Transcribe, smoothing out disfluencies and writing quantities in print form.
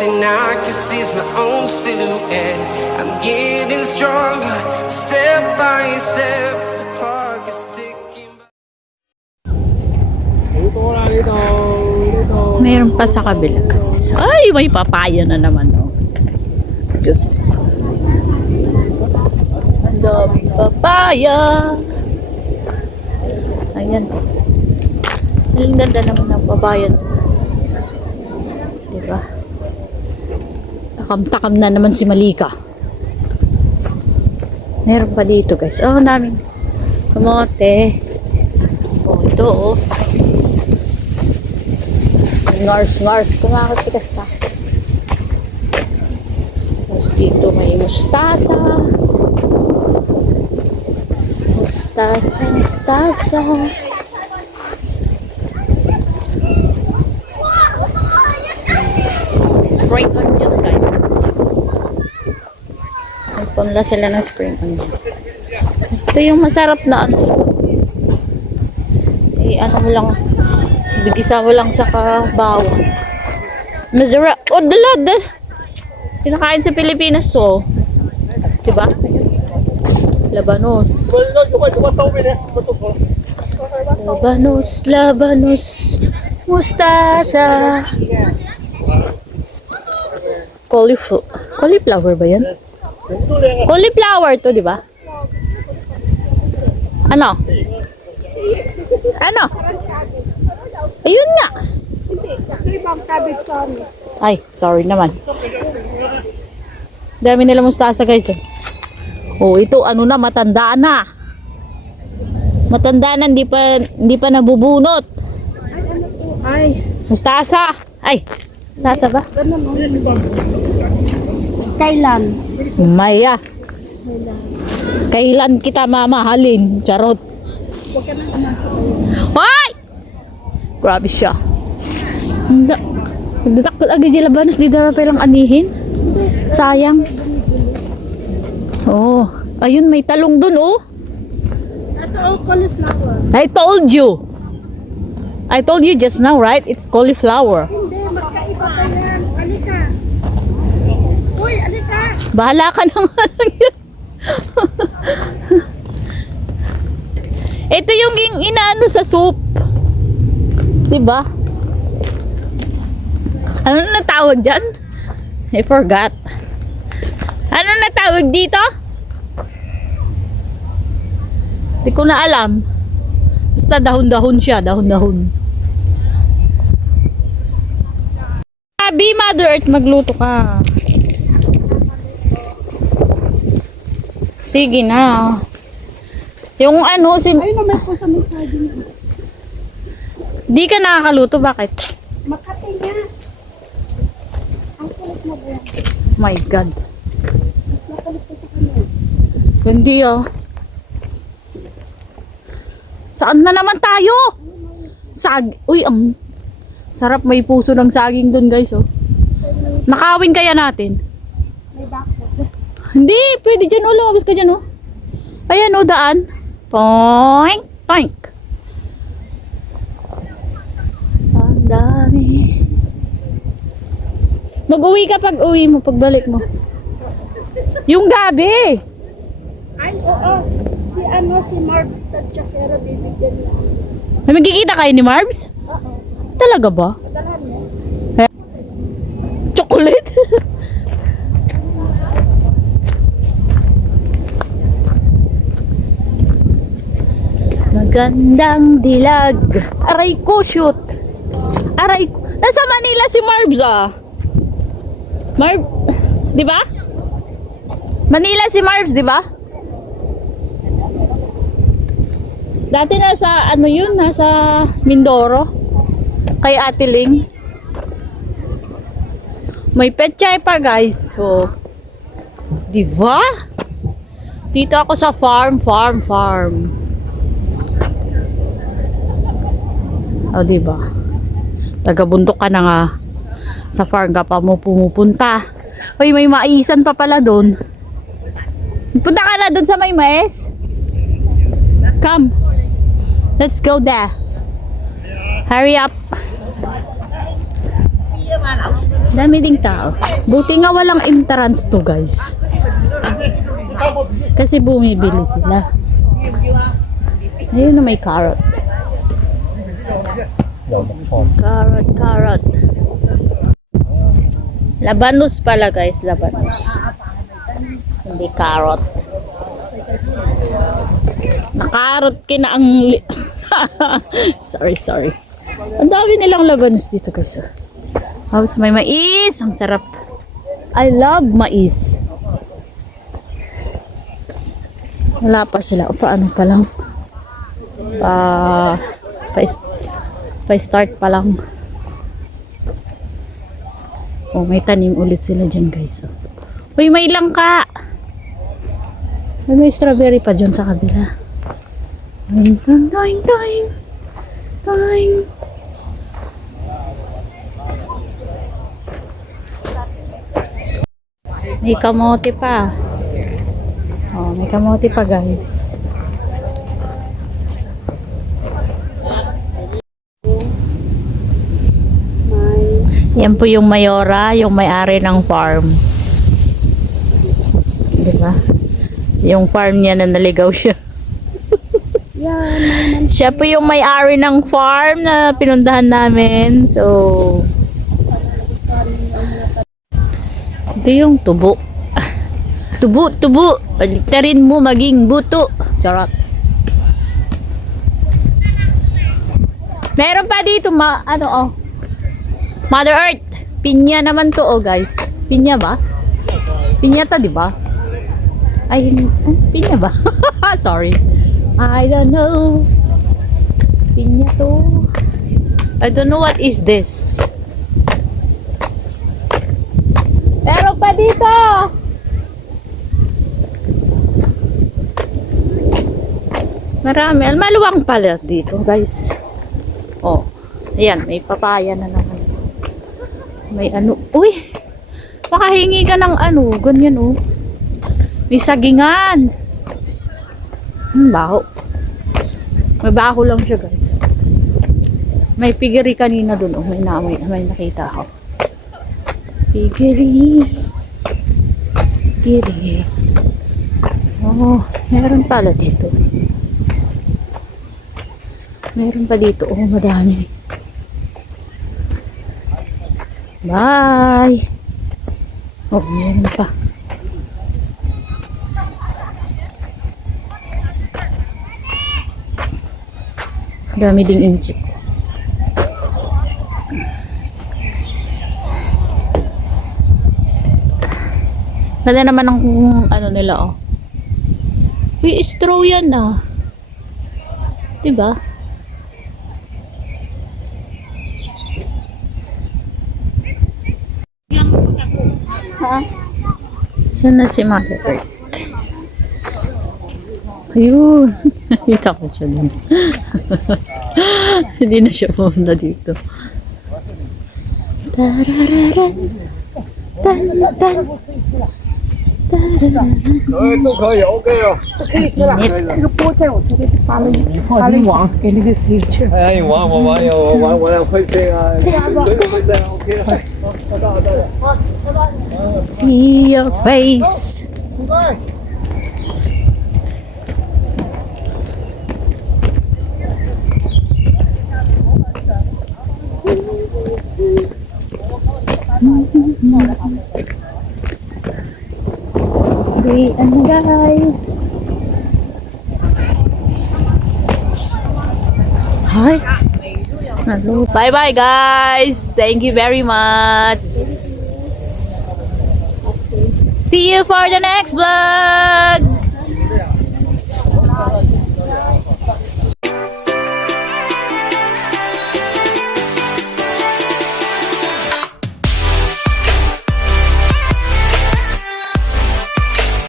thing I can see is my own silhouette. I'm getting stronger, step by step. The clock is ticking. Mayroon pa sa kabila, guys. Ay, may papaya na naman, oh. Diyos ko. Ang daming papaya. Ayan. Ang ganda naman ng papaya. Diba? Takam-takam na naman si Malika. Meron pa dito, guys. Oh, ang daming kamote. Oh, ito, oh. Ngars-ngars. Kumakakitas pa. Tapos dito may mustasa. Mustasa. Spring onion, guys. Nagpunla sila ng spring onion. Ito yung masarap na ano. Ano mo lang, bigisa mo lang sa bawang. Masarap. Oh, dalad. Pinakain sa Pilipinas to, oh. Diba? Labanos. Labanos. Mustasa. Cauliflower ba yan? Cauliflower to, di ba? Ano? Ayun nga. Ay, sorry naman. Dami nila mustasa, guys. Oh, ito ano na, matanda na. Matanda na, hindi pa nabubunot. Ay, Mustasa. Ay, mustasa ba? kailan? Maya. Kailan kita mamahalin? Charot. Huwag ka nang umasa. Hoy! Grabe siya. Nagdatakot agad yung labanos. Di dapat palang anihin. Sayang. Oh, ayun, may talong dun, oh. Ito, cauliflower. I told you just now, right? It's cauliflower. Hindi, magkaiba pa yan. Alika. Uy, alika. Bahala ka na nga lang yan. Ito yung inaano sa soup. Diba? Ano na tawag dyan? I forgot. Ano na tawag dito? Hindi ko na alam. Basta dahon-dahon siya. Dahon-dahon. Sabi, Mother Earth, magluto ka. Sige na. Yung ano, Ayun na, may po sa may saging. di ka nakakaluto, bakit? Makati niya. Ang kulit mo ba yan? My God. Nakulit ko sa kanya. Hindi ah. Saan na naman tayo? Uy, ang sarap, may puso ng saging dun, guys, oh. Nakawin kaya natin? May bakit. Hindi, pwede dyan, oh. Lumabas ka dyan, oh. Ayan, oh, daan. Toink, toink. Ang dami. Mag-uwi ka pag uwi mo, pagbalik mo. Yung gabi. Ay, oo. Si Mark Tatchakera bibigyan niya. May magkikita kayo ni Marbs? Oo. Talaga ba? Padalhan niya. Chocolate? Magandang dilag. Aray ko, shoot. Aray ko. Nasa Manila si Marbs, ah. Di ba? Manila si Marbs, di ba? Dati nasa, ano yun, nasa Mindoro. Kay Ate Ling. May petchay pa, guys. So, di ba? Dito ako sa farm. O, di ba? Tagabundok ka na nga. Sa farm ka pa mo pumupunta. Uy, may maisan pa pala doon. Punta ka na doon sa may mais. Come. Let's go there. Hurry up. Dami ding tao. Buti nga walang entrance to, guys. Kasi bumibili sila. Ayun na may carrot. Carrot. Labanus pala, guys. Labanus. Hindi carrot. Nakarot kina ang sorry. Ang dami nilang labanos dito, guys. Tapos may mais. Ang sarap. I love mais. Wala pa sila. O paano pa lang? Pa-start pa lang. Oh, may tanim ulit sila dyan, guys. Uy, may langka. May strawberry pa dyan sa kabila. Doing. May kamote pa. Oh, may kamote pa, guys. Yan po yung Mayora, yung may-ari ng farm. Diba? Yung farm niya na naligaw siya. Siya po yung may-ari ng farm na pinundahan namin. So, ito yung tubo. Tubo. Baliktarin mo maging buto. Charot. Meron pa dito, Mother Earth. Pinya naman to, guys. Pinya ba? Pinya to, di ba? Ay, pinya ba? Sorry. I don't know. Pinya to. I don't know what is this. Pero pa dito. Marami. Maluwang pala dito, guys. Oh. Ayan, may papaya na naman. May ano. Uy! Makahingi ka ng ganyan, oh. May sagingan. Baho. May baho lang siya, guys. May pigiri kanina dun, oh. May nakita ako. Pigiri. Oh, meron pala dito. Meron pa dito, oh, madami. Bye! Oh, meron pa. Dami ding inchi. Ganda naman ang nila, oh. Uy, straw yan, ah. Diba? Ha? Saan na si Mother Earth? Ayun. Nakita ko siya dun. Hindi na siya pumunta dito. Tarararan. Tan. 都可以，OK 了。这个波在我这边发了网给那个谁去了。哎，我玩呀，我玩会这啊，会这 OK 了。好的。 See your face. Guys. Hi. Bye bye, guys. Thank you very much. See you for the next vlog.